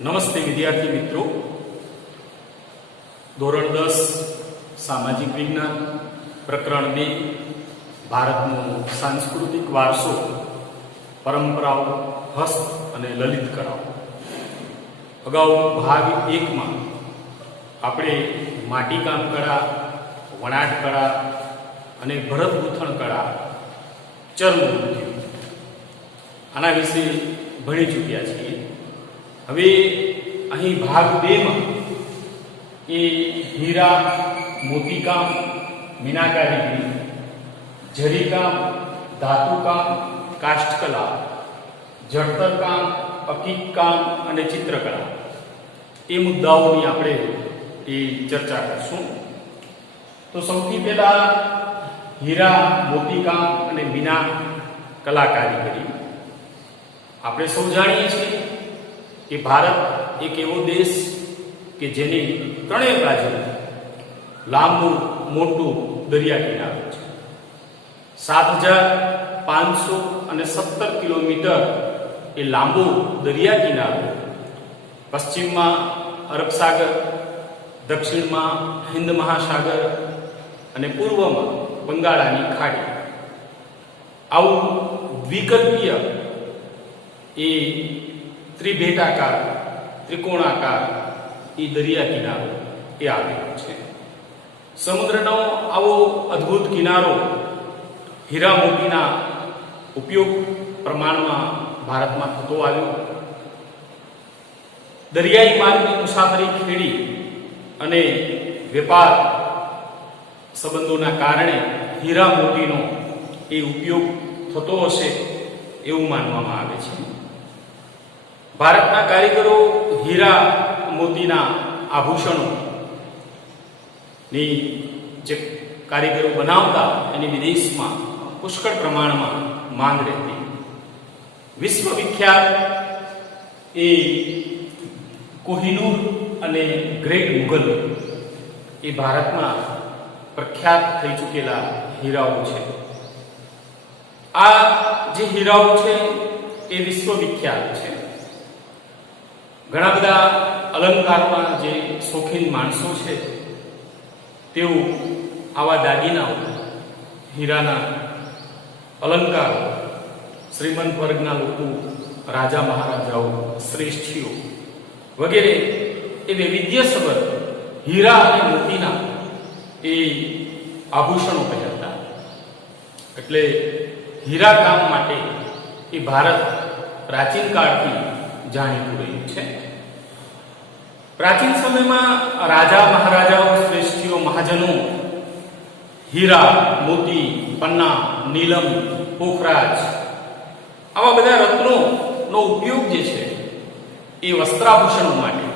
નમસ્તે વિદ્યાર્થી મિત્રો, ધોરણ 10 સામાજિક વિજ્ઞાન પ્રકરણ 2 ભારતનો સાંસ્કૃતિક વારસો, પરંપરાઓ, હસ્ત અને લલિત કળાઓ. અગાઉ ભાગ 1માં આપણે માટીકામ કળા, વણાટ કળા અને ભરત ગૂંથણ કળા, ચર્મવૃત્તિ આના વિશે ભણી ચૂક્યા છીએ. હવે અહીં ભાગ 2માં એ હીરા, મોતીકામ, મીનાકારીગરી, જરીકામ, ધાતુકામ, કાષ્ઠકલા, જળતરકામ, અકીકકામ અને ચિત્રકળા એ મુદ્દાઓની આપણે ચર્ચા કરીશું. તો સૌથી પહેલા હીરા, મોતીકામ અને મીના કલાકારીગરી. આપણે સૌ જાણીએ છીએ કે ભારત એક એવો દેશ કે જેની ત્રણેય બાજુ લાંબુ મોટું દરિયા કિનારો છે. 7,517 કિલોમીટર એ લાંબો દરિયા કિનારો. પશ્ચિમમાં અરબ સાગર, દક્ષિણમાં હિન્દ મહાસાગર અને પૂર્વમાં બંગાળાની ખાડી. આવું દ્વિકલ્પીય એ ત્રિભેટાકાર, ત્રિકોણાકાર એ દરિયા કિનારો એ આવેલો છે. સમુદ્રનો આવો અદ્ભુત કિનારો હીરા મોતીના ઉપયોગ પ્રમાણમાં ભારતમાં થતો આવ્યો. દરિયાઈ માર્ગની મુસાફરી ખેડી અને વેપાર સંબંધોના કારણે હીરા મોતીનો એ ઉપયોગ થતો હશે એવું માનવામાં આવે છે. ભારતના કારીગરો હીરા મોતીના આભૂષણો ની જે કારીગરો બનાવતા એની વિદેશમાં પુષ્કળ પ્રમાણમાં માંગ રહેતી. વિશ્વવિખ્યાત એ કોહિનૂર અને ગ્રેટ મુગલ એ ભારતમાં પ્રખ્યાત થઈ ચૂકેલા હીરાઓ છે. આ જે હીરાઓ છે એ વિશ્વવિખ્યાત છે. ઘણા બધા અલંકારોના જે શોખીન માણસો છે તેઓ આવા દાગીનાઓ, હીરાના અલંકારો, શ્રીમંત વર્ગના લોકો, રાજા મહારાજાઓ, શ્રેષ્ઠીઓ વગેરે એ વૈવિધ્યસભર હીરા અને મોતીના એ આભૂષણો પહેરતા. એટલે હીરા કામ માટે એ ભારત પ્રાચીન કાળથી જાણીતું રહ્યું છે. પ્રાચીન સમયમાં રાજા મહારાજાઓ, શ્રેષ્ઠીઓ, મહાજનો હીરા, મોતી, પન્ના, નીલમ, પોખરાજ આવા બધા રત્નોનો ઉપયોગ જે છે એ વસ્ત્રાભૂષણો માટે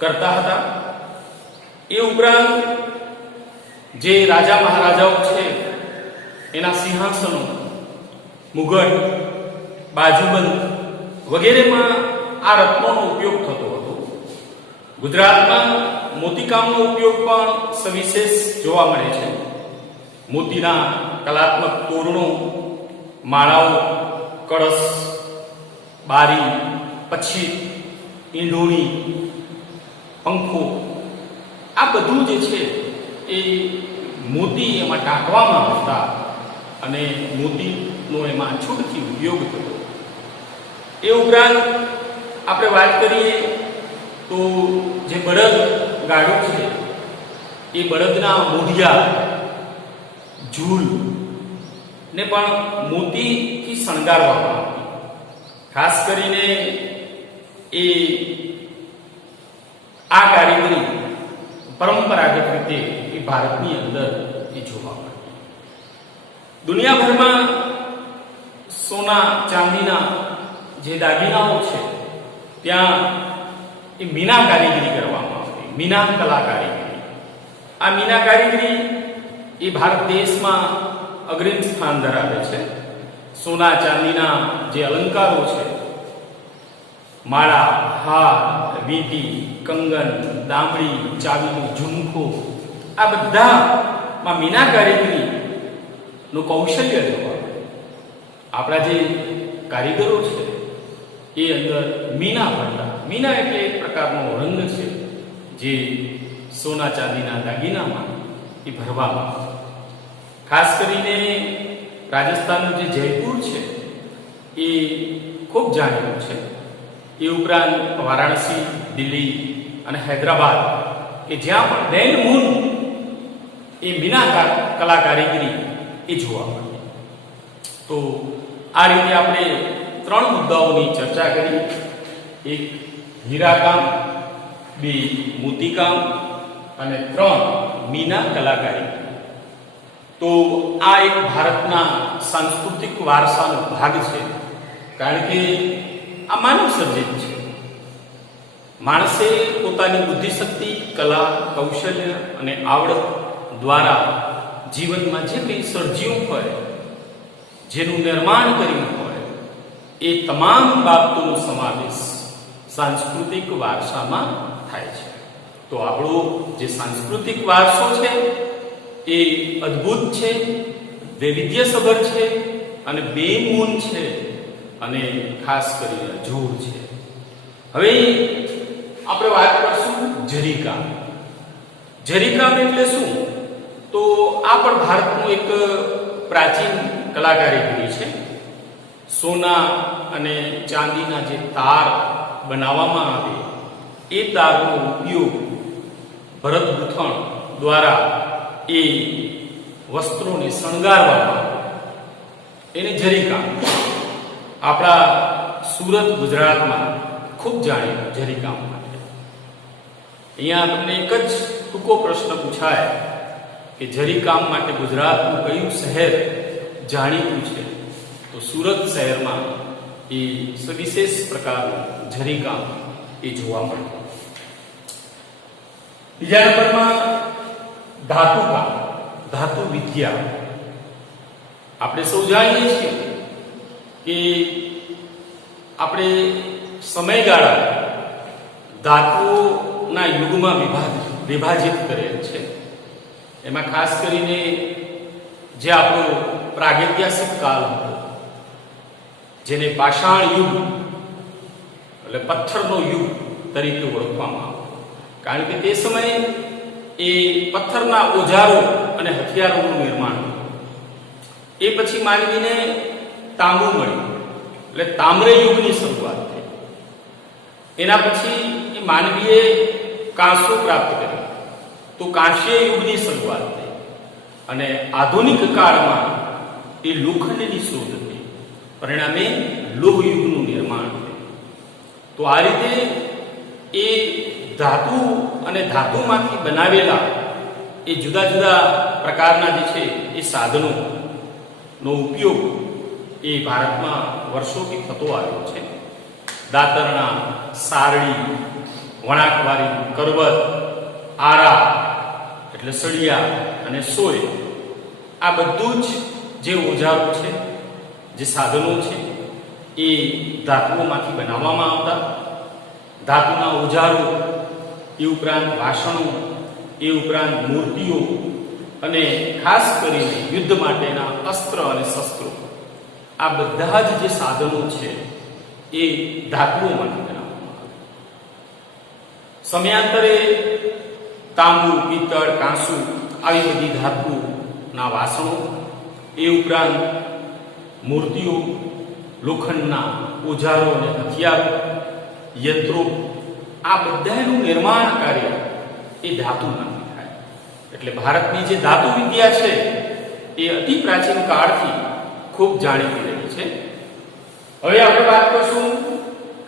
કરતા હતા. એ ઉપરાંત જે રાજા મહારાજાઓ છે એના સિંહાસનો, મુગટ, બાજુબંધ વગેરેમાં આ રત્નોનો ઉપયોગ થતો હતો. ગુજરાતમાં મોતીકામનો ઉપયોગ પણ સવિશેષ જોવા મળે છે. મોતીના કલાત્મક તોરણો, માળાઓ, કળશ, બારી, પછી ઈંઢોણી, પંખો આ બધું જે છે એ મોતી એમાં ટાંકવામાં આવતા અને મોતીનો એમાં છૂટથી ઉપયોગ થતો. એ ઉપરાંત આપણે વાત કરીએ તો જે બળદ ગાડું છે એ બળદના મોઢિયા, ઝૂલ ને પણ મોતીથી શણગારવામાં આવતી. ખાસ કરીને એ આ કારીગરી પરંપરાગત રીતે એ ભારતની અંદર એ જોવા મળતી. દુનિયાભરમાં સોના ચાંદીના જે દાગીનાઓ છે ત્યાં એ મીના કારીગરી કરવામાં આવતી, મીના કલા કારીગરી. આ મીના કારીગરી એ ભારત દેશમાં અગ્રણી સ્થાન ધરાવે છે. સોના ચાંદીના જે અલંકારો છે, માળા, હાર, વીંટી, કંગન, દામડી, ચાવી, ઝુમખો આ બધામાં મીના કારીગરીનું કૌશલ્ય જોવા. આપણા જે કારીગરો છે એ એ અંદર મીના ભરતા. મીના એટલે એક પ્રકારનો રંગ છે જે સોના ચાંદીના દાગીનામાં એ ભરવામાં આવે. ખાસ કરીને રાજસ્થાનનું જે જયપુર છે એ ખૂબ જાણીતું છે. એ ઉપરાંત વારાણસી, દિલ્હી અને હૈદરાબાદ કે જ્યાં પણ રેલ મૂન એ મીના કલા કારીગરી એ જોવા મળે. તો આ રીતે આપણે 3 મુદ્દાઓની ચર્ચા કરી. એક હીરાકામ, 2 મોતીકામ અને 3 મીના કલા કારીગરી. તો આ એક ભારતના સાંસ્કૃતિક વારસાનો ભાગ છે, કારણ કે આ માનવ સર્જિત છે. માણસે પોતાની બુદ્ધિશક્તિ, કલા, કૌશલ્ય અને આવડત દ્વારા જીવનમાં જે કંઈ સર્જ્યું હોય, જેનું નિર્માણ કર્યું હોય, એ તમામ બાબતોનો સમાવેશ સાંસ્કૃતિક વારસામાં થાય છે. તો આપણો જે સાંસ્કૃતિક વારસો છે એ અદ્ભુત છે, વૈવિધ્યસભર છે અને બેમૂન છે અને ખાસ કરીને જોર છે. હવે આપણે વાત કરશું જરીકામ. જરીકામ એટલે શું? તો આ પણ ભારતનું એક પ્રાચીન કલા કારીગરી છે. સોના અને ચાંદીના જે તાર બનાવવામાં આવે એ તારનો ઉપયોગ ભરત ગૂંથણ દ્વારા એ વસ્ત્રોને શણગારવામાં આવે, એને જરીકામ. આપણા સુરત, ગુજરાતમાં ખૂબ જાણીતું જરીકામ માટે. અહીંયા તમને એક જ ટૂંકો પ્રશ્ન પૂછાય કે જરીકામ માટે ગુજરાતનું કયું શહેર જાણીતું છે? તો સુરત શહેરમાં એ સવિશેષ પ્રકારનું જરીકામ એ જોવા મળે. બીજા નંબરમાં ધાતુકામ, ધાતુ વિદ્યા. આપણે સૌ જાણીએ છીએ કે આપણે સમયગાળા ધાતુઓના યુગમાં વિભાજિત કરેલ છે. એમાં ખાસ કરીને જે આપણો પ્રાગૈતિહાસિક કાળ હતો, જેને પાષાણ યુગ એટલે પથ્થરનો યુગ તરીકે ઓળખવામાં આવે, કારણ કે તે સમયે એ પથ્થરના ઓજારો અને હથિયારોનું નિર્માણ હતું. એ પછી માનવીને તાંબુ મળ્યું એટલે તામ્ર યુગની શરૂઆત થઈ. એના પછી એ માનવીએ કાંસો પ્રાપ્ત કર્યો તો કાંસ્ય યુગની શરૂઆત થઈ અને આધુનિક કાળમાં એ લોખંડની શોધ થઈ. પરિણામે લોહ યુગનું નિર્માણ થયું. તો આ રીતે એ ધાતુ અને ધાતુમાંથી બનાવેલા એ જુદા જુદા પ્રકારના જે છે એ સાધનોનો ઉપયોગ એ ભારતમાં વર્ષોથી થતો આવ્યો છે. દાતરણા, સારડી, વણાકવારી, કરવત, આરા એટલે સળિયા અને સોય, આ બધું જ જે ઓજારો છે, જે સાધનો છે એ ધાતુઓમાંથી બનાવવામાં આવતા. ધાતુના ઓજારો, એ ઉપરાંત વાસણો, એ ઉપરાંત મૂર્તિઓ અને ખાસ કરીને યુદ્ધ માટેના અસ્ત્ર અને શસ્ત્રો, આ બધા જ જે સાધનો છે એ ધાતુઓમાંથી બનાવવામાં આવે. સમયાંતરે તાંબુ, પિત્તળ, કાંસુ આવી બધી ધાતુના વાસણો, એ ઉપરાંત મૂર્તિઓ, લોખંડના ઓજારો અને હથિયારો, યંત્રો, આ બધાનું નિર્માણ કાર્ય એ ધાતુમાંથી થાય. એટલે ભારતની જે ધાતુ વિદ્યા છે એ અતિ પ્રાચીન કાળથી ખૂબ જાણીતી રહી છે. હવે આપણે વાત કરશું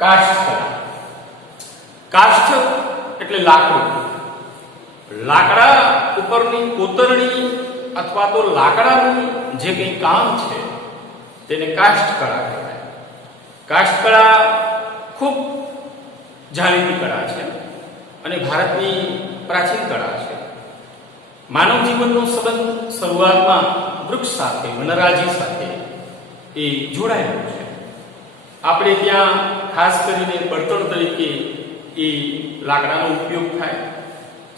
કાષ્ઠ કલા. કાષ્ઠ એટલે લાકડું. લાકડા ઉપરની કોતરણી અથવા તો લાકડાનું જે કંઈ કામ છે તેને કાષ્ઠ કળા કહેવાય. કાષ્ઠ કળા ખૂબ જાણીતી કળા છે અને ભારતની પ્રાચીન કળા છે. માનવ જીવનનો સંબંધ શરૂઆતમાં વૃક્ષ સાથે, વનરાજી સાથે એ જોડાયેલો છે. આપણે ત્યાં ખાસ કરીને બળતણ તરીકે એ લાકડાનો ઉપયોગ થાય.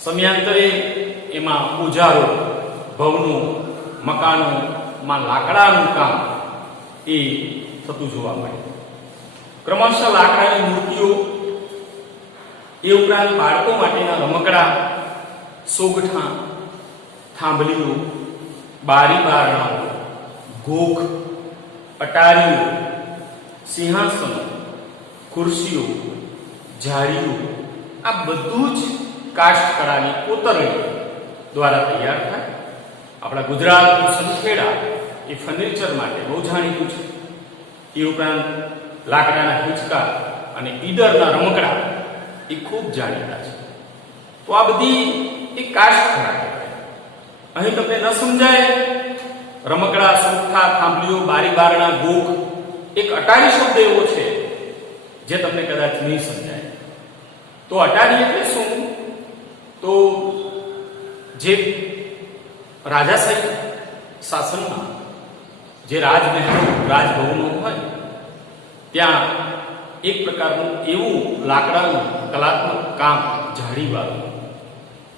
સમયાંતરે એમાં ઓજારો, ભવનો, મકાનોમાં લાકડાનું કામ એ થતું જોવા મળે. ક્રમશઃ લાકડાની મૂર્તિઓ, એ ઉપરાંત બાળકો માટેના રમકડા, સોગઠા, થાંભલીઓ, બારી બારણાઓ, ગોખ, અટારીઓ, સિંહાસનો, ખુરશીઓ, જાળીઓ, આ બધું જ કાષ્ઠ કળાની કોતરણી દ્વારા તૈયાર થાય. આપણા ગુજરાતનું સંખેડા એ ફર્નિચર માટે બહુ જાણીતું છે. એ ઉપરાંત લાકડાના હિંચકા અને ઈડરના રમકડા એ ખૂબ જાણીતા છે. તો આ બધી એ કાષ્ઠ કળા કહેવાય. અહીં તમને ન સમજાય રમકડા, સોગઠા, થાંભલીઓ, બારી બારણા, ગોખ, એક અટારી શબ્દ એવો છે જે તમને કદાચ નહીં સમજાય. તો અટારી એટલે શું? તો જે રાજાશાહી શાસનમાં જે રાજમહેલો, રાજભવનો હોય ત્યાં એક પ્રકારનું એવું લાકડાનું કલાત્મક કામ, જાળીવાળું,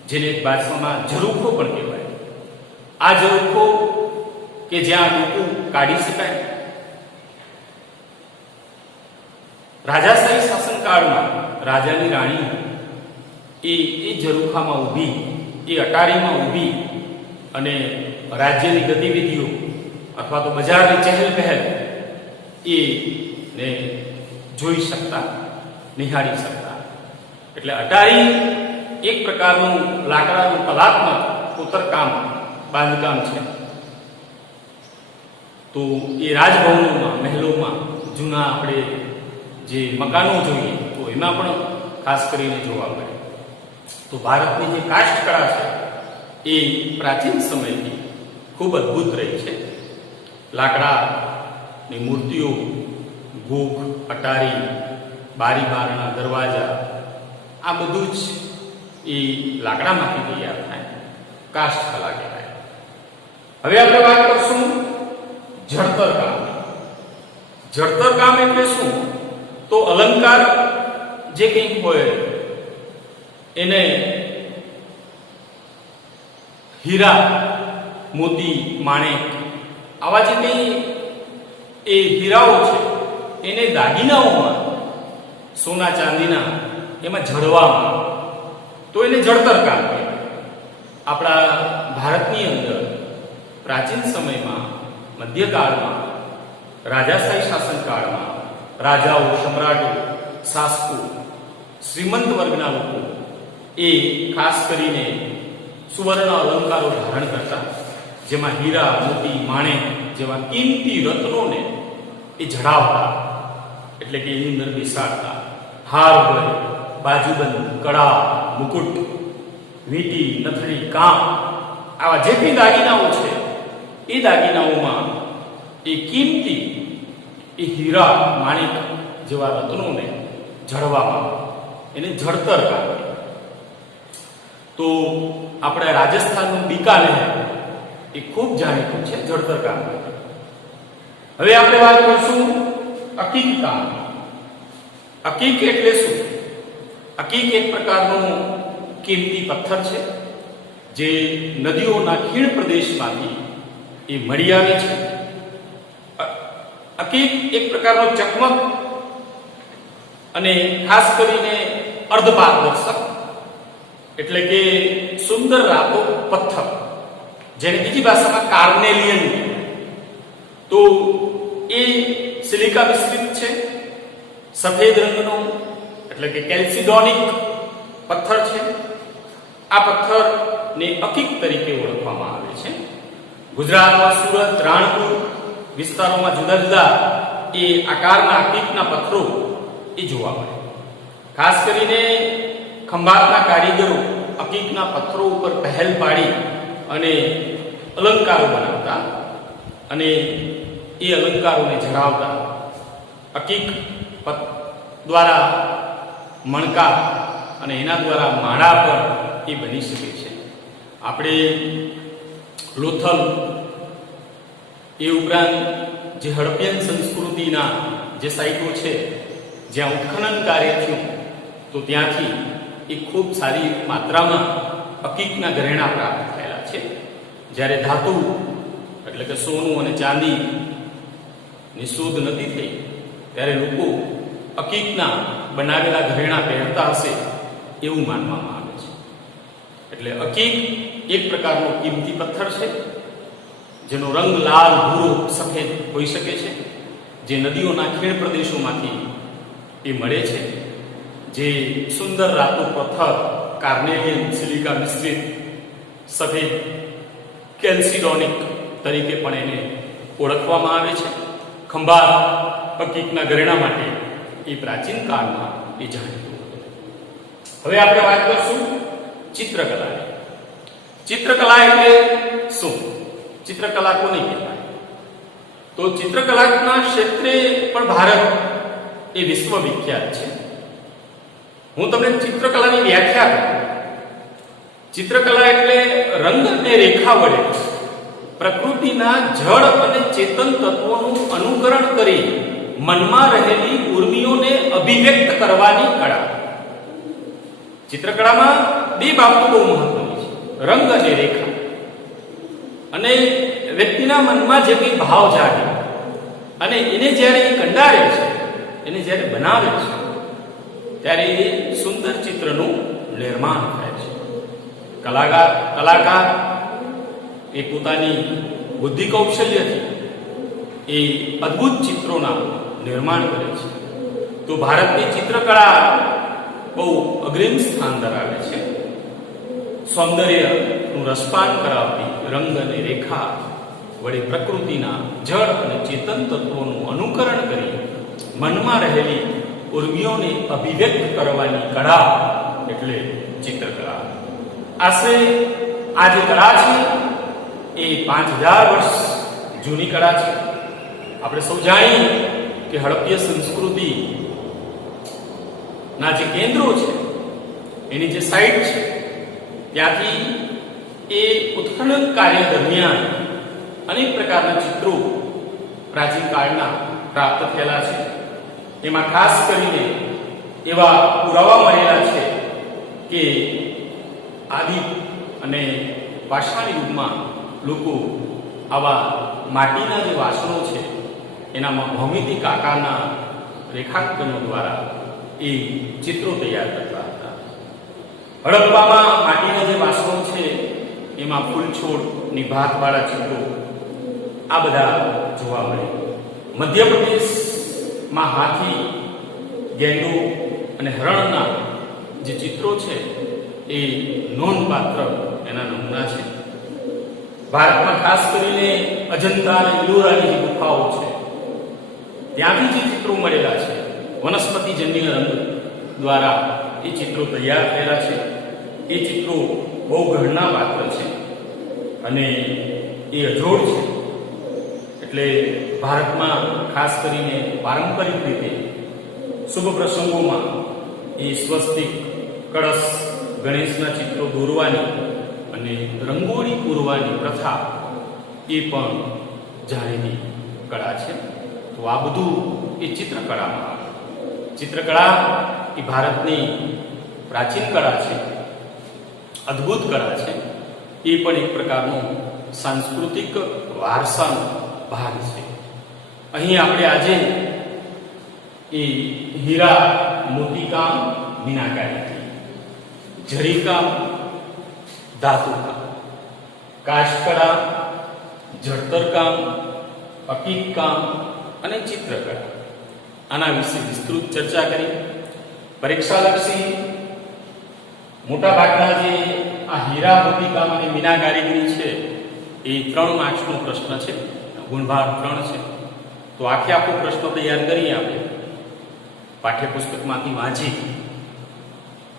જેને એક ભાષામાં ઝરૂખો પણ કહેવાય. આ ઝરૂખો કે જ્યાં ડૂકું કાઢી શકાય. રાજાશાહી શાસનકાળમાં રાજાની રાણી એ ઝરૂખામાં ઊભી, એ અટારીમાં ઊભી અને રાજ્યની ગતિવિધિઓ અથવા તો બજારની ચહેલ પહેલ એ ને જોઈ શકતા, નિહાળી શકતા. એટલે અટારી એક પ્રકારનું લાકડાનું કલાત્મક કોતરકામ, બાંધકામ છે. તો એ રાજભવનોમાં, મહેલોમાં, જૂના આપણે જે મકાનો જોઈએ તો એમાં પણ ખાસ કરીને જોવા મળે. તો ભારતની જે કાષ્ઠ કળા છે એ પ્રાચીન સમયથી ખૂબ અદ્ભુત રહી છે. લાકડાની મૂર્તિઓ, ગોખ, અટારી, બારી બારણા, દરવાજા, આ બધું જ એ લાકડામાંથી તૈયાર થાય, કાષ્ઠ કલા કહેવાય. હવે આપણે વાત કરશું જડતર કામ. જડતર કામ એટલે શું? તો અલંકાર જે કંઈક હોય એને હીરા, મોતી, માણેક, આવા જે કંઈ એ હીરાઓ છે એને દાગીનાઓમાં, સોના ચાંદીના એમાં જડવામાં, તો એને જડતર કામ કહેવાય. આપણા ભારતની અંદર પ્રાચીન સમયમાં, મધ્યકાળમાં, રાજાશાહી શાસનકાળમાં રાજાઓ, સમ્રાટો, શાસકો, શ્રીમંત વર્ગના લોકો એ ખાસ કરીને સુવર્ણ અલંકારો ધારણ કરતા, જેમાં હીરા, મોતી, માણેક જેવા કિંમતી રત્નોને એ જડાવતા, એટલે કે એની અંદર બેસાડતા. હાર હોય, બાજુબંધ, કડા, મુકુટ, વીંટી, નથડી, કામ, આવા જે કંઈ દાગીનાઓ છે એ દાગીનાઓમાં એ કિંમતી એ હીરા, માણેક જેવા રત્નોને જડવામાં, એને જડતર કામ. તો આપણે રાજસ્થાનનું બીકાનેર એ ખૂબ જાણીતું છે જડતર કામ. હવે આપણે વાત કરીશું અકીક કામ. અકીક એટલે શું? અકીક એક પ્રકારનું કિંમતી પથ્થર છે જે નદીઓના ખીણ પ્રદેશમાંથી એ મળી આવે છે. અકીક એક પ્રકારનો ચકમક અને ખાસ કરીને અર્ધપારદર્શક, એટલે કે સુંદર રાતો પથ્થર, જેને બીજી ભાષામાં કાર્નેલિયન. તો એ સિલિકા મિશ્રિત છે, સફેદ રંગનો, એટલે કે કેલ્સિડોનિક પથ્થર છે. આ પથ્થરને અકીક તરીકે ઓળખવામાં આવે છે. ગુજરાતમાં સુરત, રાણપુર વિસ્તારોમાં જુદા જુદા એ આકારના અકીકના પથ્થરો એ જોવા મળે. ખાસ કરીને ખંભાતના કારીગરો અકીકના પથ્થરો ઉપર પહેલ પાડી અને અલંકારો બનાવતા અને એ અલંકારોને જડાવતા. અકીક દ્વારા મણકા અને એના દ્વારા માળા પર એ બની શકે છે. આપણે લોથલ, એ ઉપરાંત જે હડપ્પન સંસ્કૃતિના જે સાઇટો છે જ્યાં ઉત્ખનન કાર્ય થયું, તો ત્યાંથી એ ખૂબ સારી માત્રામાં અકીકના ઘરેણા પ્રાપ્ત થયેલા છે. જ્યારે ધાતુ એટલે કે સોનું અને ચાંદીની શોધ નથી થઈ ત્યારે લોકો અકીકના બનાવેલા ઘરેણા પહેરતા હશે એવું માનવામાં આવે છે. એટલે અકીક એક પ્રકારનો કિંમતી પથ્થર છે જેનો રંગ લાલ, ભૂરો, સફેદ હોઈ શકે છે, જે નદીઓના ખીણ પ્રદેશોમાંથી એ મળે છે, જે સુંદર રાતો પથ્થર કાર્નેલિયન સિલિકા મિશ્રિત સફેદ કેલ્સિડોનિક તરીકે પણ એને ઓળખવામાં આવે છે. ખંભાત અકીકના ઘરેણા માટે એ પ્રાચીન કાળમાં એ જાણીતું હતું. હવે આપણે વાત કરશું ચિત્રકલાની. ચિત્રકલા એટલે શું? ચિત્રકલા કોને કહેવાય? તો ચિત્રકલાના ક્ષેત્રે પણ ભારત એ વિશ્વ વિખ્યાત છે. હું તમને ચિત્રકલાની વ્યાખ્યા કરું. ચિત્રકલા એટલે રંગ અને રેખા વડે પ્રકૃતિના જળ અને ચેતન તત્વોનું અનુકરણ કરી મનમાં રહેલી ઉર્મિઓને અભિવ્યક્ત કરવાની કળા. ચિત્રકળામાં બે બાબતો બહુ મહત્વની છે, રંગ અને રેખા. અને વ્યક્તિના મનમાં જે કંઈ ભાવ જાગે અને એને જ્યારે એ કંડારે છે, એને જ્યારે બનાવે છે, ત્યારે એ સુંદર ચિત્રનું નિર્માણ થાય છે. કલાકાર એ પોતાની બુદ્ધિ કૌશલ્યથી એ અદ્ભુત ચિત્રોના નિર્માણ કરે છે. તો ભારતની ચિત્રકળા બહુ અગ્રીમ સ્થાન ધરાવે છે. સૌંદર્યનું રસપાન કરાવતી રંગ અને રેખા વડે પ્રકૃતિના જળ અને ચેતન તત્વોનું અનુકરણ કરી મનમાં રહેલી ઉર્મિઓને અભિવ્યક્ત કરવાની કળા એટલે ચિત્રકળા. આશરે આ જે કળા છે એ 5000 વર્ષ જૂની કળા છે. આપણે સૌ જાણીએ કે હડપ્પીય સંસ્કૃતિ ના જે કેન્દ્રો છે, એની જે સાઇટ છે, ત્યાંથી એ ઉત્ખનન કાર્ય દરમિયાન અનેક પ્રકારના ચિત્રો પ્રાચીન કાળના પ્રાપ્ત થયેલા છે. એમાં ખાસ કરીને એવા પુરાવા મળેલા છે કે આદિ અને પાષાણ યુગમાં લોકો આવા માટીના જે વાસણો છે એનામાં ભૌમિતિક આકારના રેખાંકનો દ્વારા એ ચિત્રો તૈયાર કરતા હતા. હડપ્પામાં માટીના જે વાસણો છે એમાં ફૂલ છોડની ભાતવાળા ચિત્રો આ બધા જોવા મળે. મધ્યપ્રદેશમાં હાથી, ગેંડો અને હરણના જે ચિત્રો છે એ નોંધપાત્ર એના નમૂના છે. ભારતમાં ખાસ કરીને અજંતા અને ઇલોરાની જે ગુફાઓ છે ત્યાંથી જે ચિત્રો મળેલા છે, વનસ્પતિજન્ય રંગ દ્વારા એ ચિત્રો તૈયાર થયેલા છે. એ ચિત્રો બહુ ઘરના પાત્ર છે અને એ અજોડ છે. એટલે ભારતમાં ખાસ કરીને પારંપરિક રીતે શુભ પ્રસંગોમાં એ સ્વસ્તિક, કળશ, ગણેશના ચિત્રો દોરવાની અને રંગોળી પૂરવાની પ્રથા એ પણ જાણીતી કળા છે. તો આ બધું એ ચિત્રકળામાં આવે. ચિત્રકળા એ ભારતની પ્રાચીન કળા છે, અદ્ભુત કળા છે. એ પણ એક પ્રકારનો સાંસ્કૃતિક વારસાનો ભાગ છે. અહીં આપણે આજે એ હીરા, મોતીકામ, મીનાકારી, જરીકામ, ધાતુકામ, કાચકળા, જળતરકામ, અકીકકામ અને ચિત્રકળા આના વિશે વિસ્તૃત ચર્ચા કરી. પરીક્ષાલક્ષી મોટાભાગના જે આ હીરા, મોતીકામ અને મીના કારીગરી છે એ 3 માર્ક્સનો પ્રશ્ન છે, ગુણભાર 3 છે. તો આખો પ્રશ્ન તૈયાર કરીએ આપણે પાઠ્યપુસ્તકમાંથી વાંચી,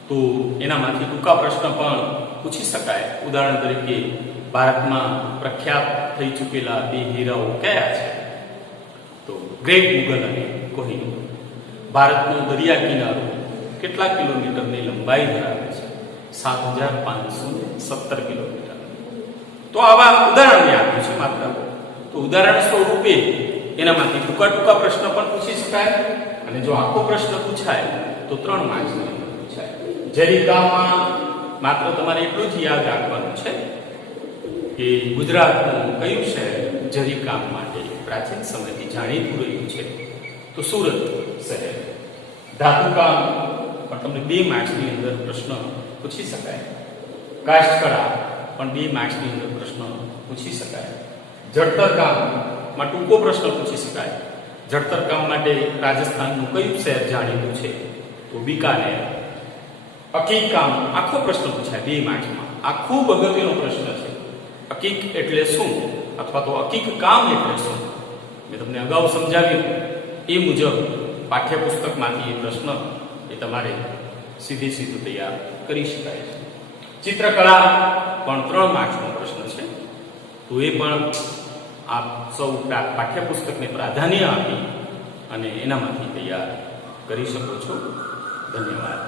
તો એનામાંથી ટૂંકા પ્રશ્ન પણ પૂછી શકાય. ઉદાહરણ તરીકે ભારતમાં પ્રખ્યાત થઈ ચૂકેલા બે હીરાઓ કયા છે? તો ગ્રેટ મુગલ અને કોહિનૂર. ભારતનો દરિયા કિનારો કેટલા કિલોમીટરની લંબાઈ ધરાવે છે? 7517 કિલોમીટર. તો આવા ઉદાહરણને આપ્યું છે માત્ર. તો ઉદાહરણ સ્વરૂપે એનામાંથી ટૂંકા પ્રશ્ન પણ પૂછી શકાય અને જો આખો પ્રશ્ન પૂછાય તો 3 માર્ક્સનો પૂછાય. જરીકામમાં માત્ર તમારે એટલું જ યાદ રાખવાનું છે કે ગુજરાતનું કયું શહેર જરીકામ માટે પ્રાચીન સમયથી જાણીતું રહ્યું છે? તો સુરત શહેર. ધાતુકામ પણ તમને 2 માર્ક્સની અંદર પ્રશ્ન પૂછી શકાય. કાષ્ઠકળા પણ 2 માર્ક્સની અંદર પ્રશ્ન પૂછી શકાય. જડતર કામમાં ટૂંકો પ્રશ્ન પૂછી શકાય. જડતર કામ માટે રાજસ્થાનનું કયું શહેર જાણીતું છે? તો બીકાનેર. અકીક કામ આખો પ્રશ્ન પૂછાય 2 માર્ક્સમાં. આ ખૂબ અગત્યનો પ્રશ્ન છે. અકીક એટલે શું અથવા તો અકીક કામ એટલે શું? મેં તમને અગાઉ સમજાવ્યું એ મુજબ પાઠ્યપુસ્તકમાંથી એ પ્રશ્ન એ તમારે સીધું તૈયાર કરી શકાય છે. ચિત્રકળા પણ 3 માર્ક્સનો પ્રશ્ન છે. તો એ પણ આપ સૌ પાઠ્યપુસ્તકને પ્રાધાન્ય આપી અને એનામાંથી તૈયાર કરી શકો છો. ધન્યવાદ.